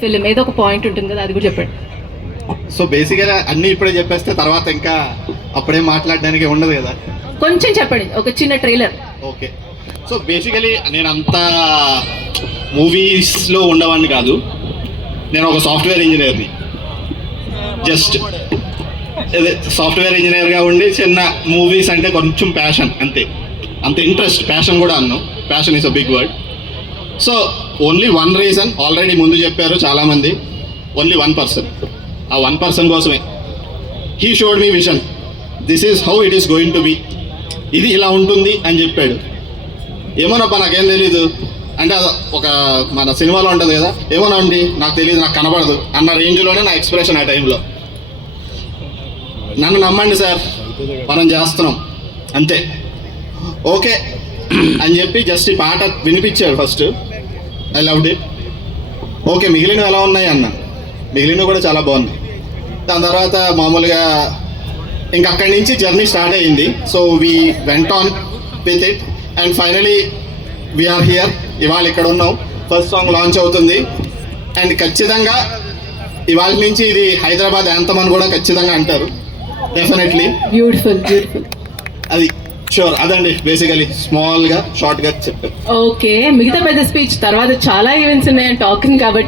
Film ఏదో ఒక point ఉంటుంది కదా, అది కూడా చెప్పండి. సో బేసిక్గా అన్నీ ఇప్పుడే చెప్పేస్తే తర్వాత ఇంకా అప్పుడే మాట్లాడడానికి ఉండదు కదా. కొంచెం చెప్పండి, ఒక చిన్న ట్రైలర్. ఓకే, సో బేసికలీ నేను అంత మూవీస్లో ఉండవాడిని కాదు. నేను ఒక సాఫ్ట్వేర్ ఇంజనీర్ని. జస్ట్ అదే సాఫ్ట్వేర్ ఇంజనీర్గా ఉండి చిన్న మూవీస్ అంటే కొంచెం ప్యాషన్ అంతే. అంత ఇంట్రెస్ట్, ప్యాషన్ కూడా అన్నాను. Passion is a big word. So only one reason, already ముందు చెప్పారు చాలామంది, ఓన్లీ 1%. ఆ 1% కోసమే he showed me vision. This is how it is going to be. ఇది ఇలా ఉంటుంది అని చెప్పాడు. ఏమోనప్పా నాకేం తెలీదు అంటే ఒక మన సినిమాలో ఉంటుంది కదా, ఏమోనా అండి నాకు తెలియదు, నాకు కనబడదు అన్న రేంజ్లోనే నా ఎక్స్ప్రెషన్ ఆ టైంలో. నన్ను నమ్మండి సార్, మనం చేస్తున్నాం అంతే. ఓకే అని చెప్పి జస్ట్ ఈ పాట వినిపించాడు first. I loved it. Okay, మిగిలినవి ఎలా ఉన్నాయి అన్న, మిగిలినవి కూడా చాలా బాగున్నాయి. దాని తర్వాత మామూలుగా ఇంక అక్కడి నుంచి జర్నీ స్టార్ట్ అయ్యింది. So we went on with it and finally we are here. ఇవాళ ఇక్కడ ఉన్నాం. ఫస్ట్ సాంగ్ లాంచ్ అవుతుంది అండ్ ఖచ్చితంగా ఇవాళ నుంచి ఇది హైదరాబాద్ యాంథమ్ అని కూడా ఖచ్చితంగా అంటారు. Definitely beautiful beautiful. అది షూర్. అదండి బేసికలీ స్మాల్గా షార్ట్గా చెప్పారు. ఓకే, మిగతా పెద్ద స్పీచ్ తర్వాత చాలా ఈవెంట్స్ ఉన్నాయని టాకింగ్ కాబట్టి